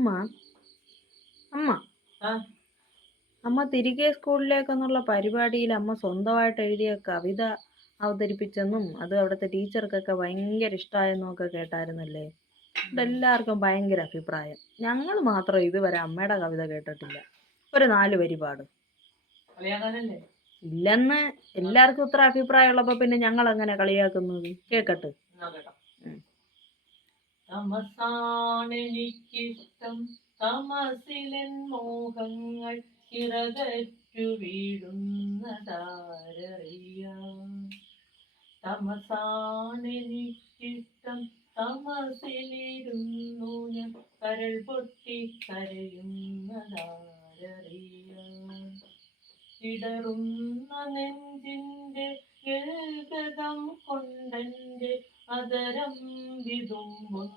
അമ്മ അമ്മ ആ, അമ്മ തിരികെ സ്കൂളിലേക്കെന്നുള്ള പരിപാടിയിൽ അമ്മ സ്വന്തമായിട്ട് എഴുതിയ കവിത അവതരിപ്പിച്ചെന്നും അത് അവിടുത്തെ ടീച്ചർക്കൊക്കെ ഭയങ്കര ഇഷ്ടമായെന്നും ഒക്കെ കേട്ടായിരുന്നല്ലേ. ഇവിടെ എല്ലാവർക്കും ഭയങ്കര അഭിപ്രായം. ഞങ്ങൾ മാത്രം ഇതുവരെ അമ്മയുടെ കവിത കേട്ടിട്ടില്ല. ഒരു 4 വരി പാടും. കളിയാക്കാനല്ലേ? ഇല്ലെന്ന് എല്ലാവർക്കും ഇത്ര അഭിപ്രായമുള്ളപ്പോ പിന്നെ ഞങ്ങൾ എങ്ങനെ കളിയാക്കുന്നത്? കേക്കട്ടെ. എന്നാ കേട്ടോ. ഉം. തമസാണെനിക്കിഷ്ടം, തമസിലൻ മോഹങ്ങൾ ചിറകറ്റു വീഴുന്നതാരറിയാം. തമസാണെനിക്കിഷ്ടം, തമസിലിരുന്നു ഞാൻ കരൾ പൊട്ടി കരയുന്നതാരറിയാം. ഇടറുന്ന നെഞ്ചിന്റെ ഗൽഗതം കൊണ്ടെന്റെ അതരം വിതുമ്പുന്നതാരറിയാം.